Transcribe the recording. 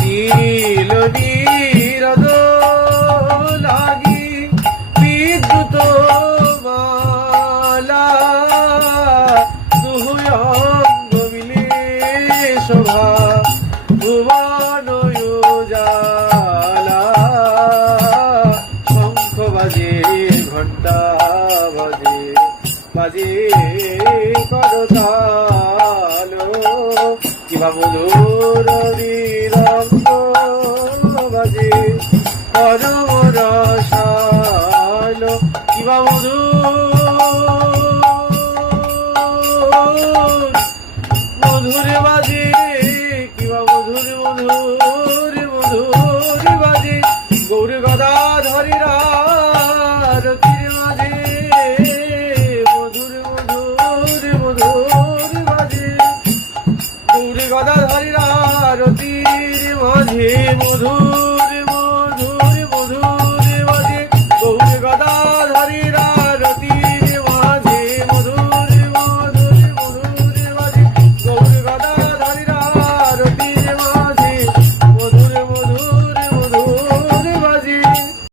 নীল নীরদ লাগি বিদ্যুৎ মালা দুই অঙ্গ মিলে শোভা ভুবন উজালা শঙ্খ বাজে ঘণ্টা বাজে বাজে করতালো কিবা মধুর বিরঙ্গ বাজে পরম রসালো কিবা মধুর বাজে কিবা মধুর বাজে গৌর গদাধরীরা রতির মাঝে মধুর বাজে গৌর গদাধরীরা রতির মাঝে মধুর